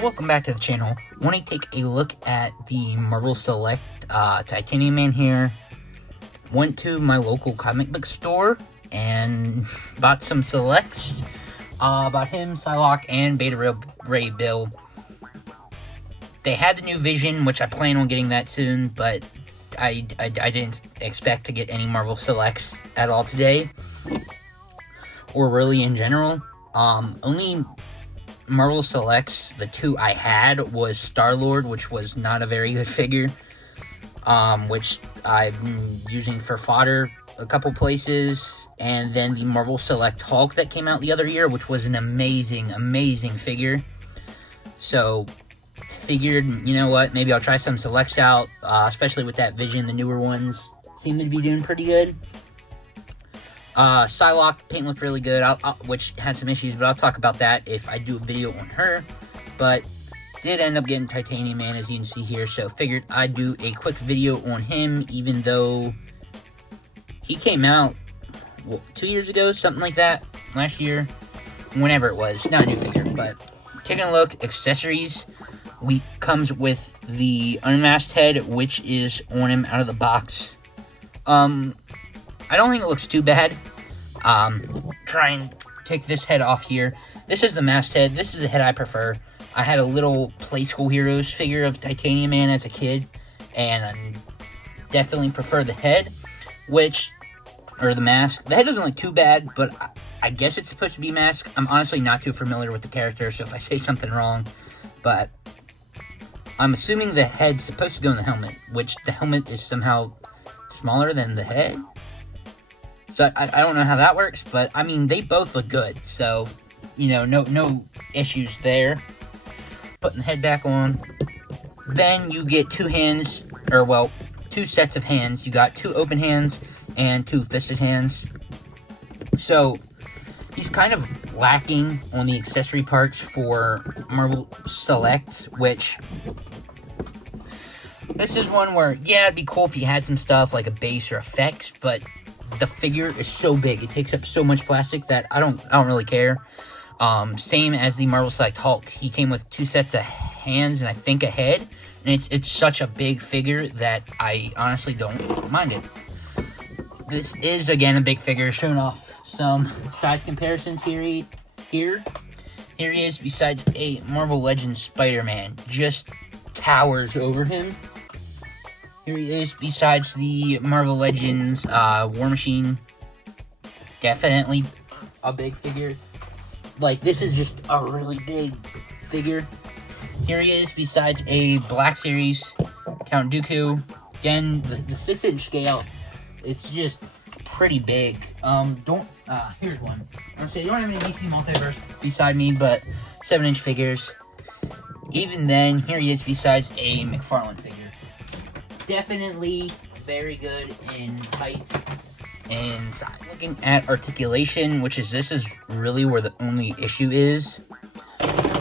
Welcome back to the channel. Want to take a look at the Marvel Select Titanium Man here. Went to my local comic book store and bought some selects about him, Psylocke, and Beta Ray Bill. They had the new Vision, which I plan on getting that soon, but I didn't expect to get any Marvel Selects at all today, or really in general. Only Marvel Selects, the two I had, was Star-Lord, which was not a very good figure, which I've been using for fodder a couple places, and then the Marvel Select Hulk that came out the other year, which was an amazing figure. So figured, you know what, maybe I'll try some selects out, especially with that Vision. The newer ones seem to be doing pretty good. Psylocke paint looked really good, which had some issues, but I'll talk about that if I do a video on her. But did end up getting Titanium Man, as you can see here, so figured I'd do a quick video on him, even though he came out, 2 years ago, something like that, last year, whenever it was. Not a new figure, but taking a look, accessories. Comes with the unmasked head, which is on him out of the box. I don't think it looks too bad. Try and take this head off here. This is the masked head. This is the head I prefer. I had a little Play School Heroes figure of Titanium Man as a kid, and I definitely prefer the head, or the mask. The head doesn't look too bad, but I guess it's supposed to be masked. I'm honestly not too familiar with the character, so if I say something wrong, but I'm assuming the head's supposed to go in the helmet, which the helmet is somehow smaller than the head. So I don't know how that works, but I mean, they both look good, so, you know, no issues there. Putting the head back on. Then you get two hands, or well, two sets of hands. You got two open hands and two fisted hands. So he's kind of lacking on the accessory parts for Marvel Select, which this is one where, yeah, it'd be cool if you had some stuff like a base or effects, but the figure is so big, it takes up so much plastic that I don't really care. Same as the Marvel Select Hulk. He came with two sets of hands and I think a head, and it's such a big figure that I honestly don't mind it. This is, again, a big figure, showing off some size comparisons here. Here he is besides a Marvel Legends Spider-Man. Just towers over him. Here he is besides the Marvel Legends War Machine. Definitely a big figure. Like, this is just a really big figure. Here he is besides a Black Series Count Dooku. Again, the 6-inch scale, it's just pretty big. Here's one. I say, I don't have any DC Multiverse beside me, but 7-inch figures. Even then, here he is besides a McFarlane figure. Definitely very good in height and size. Looking at articulation, this is really where the only issue is.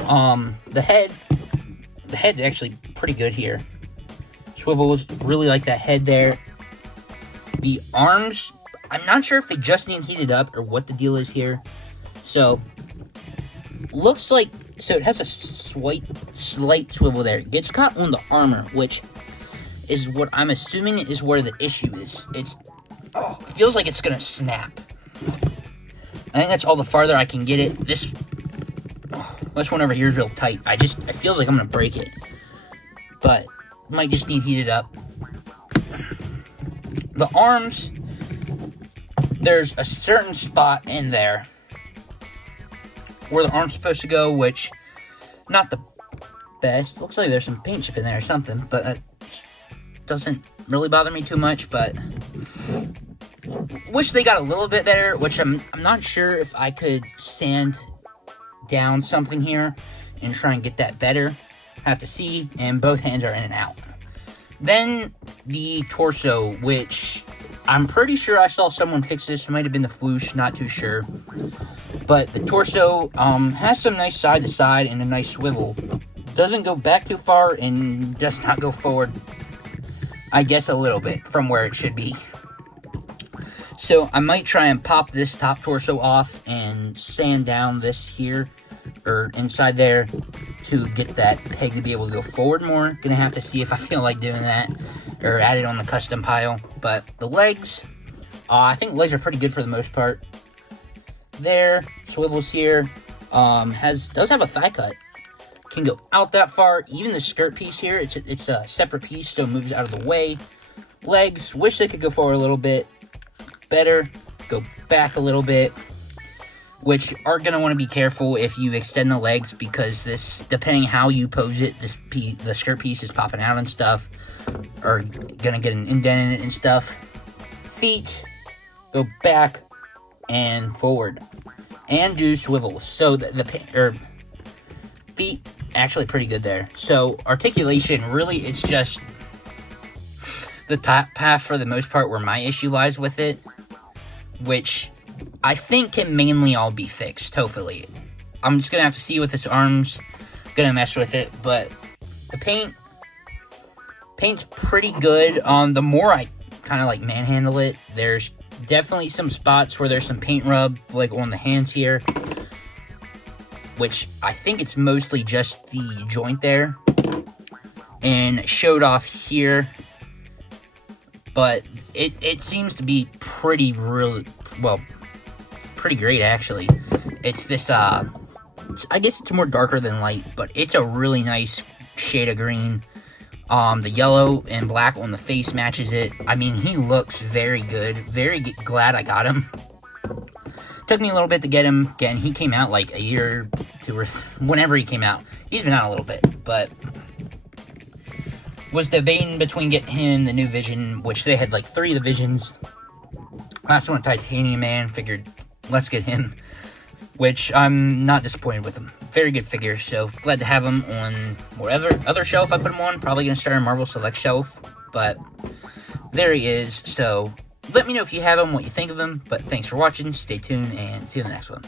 The head's actually pretty good here. Swivels, really like that head there. The arms, I'm not sure if they just need heated up or what the deal is here. So, looks like, so it has a slight swivel there. It gets caught on the armor, which is what I'm assuming is where the issue is. It feels like it's gonna snap. I think that's all the farther I can get it. This one over here is real tight. It feels like I'm gonna break it, but might just need heated up. The arms, there's a certain spot in there where the arm's supposed to go, which not the best. Looks like there's some paint chip in there or something, but that doesn't really bother me too much. But wish they got a little bit better, which I'm not sure if I could sand down something here and try and get that better. Have to see, and both hands are in and out. Then the torso, which I'm pretty sure I saw someone fix this. It might have been the Floosh, not too sure. But the torso has some nice side to side and a nice swivel. Doesn't go back too far and does not go forward, I guess, a little bit from where it should be. So I might try and pop this top torso off and sand down this here, or inside there, to get that peg to be able to go forward more. Gonna have to see if I feel like doing that, or add it on the custom pile. But the legs, I think the legs are pretty good for the most part. There, swivels here, does have a thigh cut. Can go out that far. Even the skirt piece here, it's a separate piece, so it moves out of the way. Legs, wish they could go forward a little bit better, go back a little bit, which are going to want to be careful if you extend the legs, because this, depending how you pose it, the skirt piece is popping out and stuff, or going to get an indent in it and stuff. Feet, go back and forward, and do swivels. So the feet, actually pretty good there. So articulation, really, it's just the top half for the most part where my issue lies with it, which I think can mainly all be fixed, hopefully. I'm just gonna have to see with this arms, gonna mess with it, but the paint's pretty good. The more I kind of like manhandle it, there's definitely some spots where there's some paint rub, like on the hands here, which I think it's mostly just the joint there, and showed off here, but it seems to be pretty great, actually. It's this, I guess it's more darker than light, but it's a really nice shade of green. The yellow and black on the face matches it. I mean, he looks very good. Very glad I got him. Took me a little bit to get him. Again, he came out like a year, two, or whenever he came out. He's been out a little bit, but was debating between getting him the new Vision, which they had like 3 of the Visions. Last one, Titanium Man. Figured, let's get him, which I'm not disappointed with him. Very good figure, so glad to have him on whatever other shelf I put him on. Probably going to start a Marvel Select shelf, but there he is. So let me know if you have him, what you think of him, but thanks for watching, stay tuned, and see you in the next one.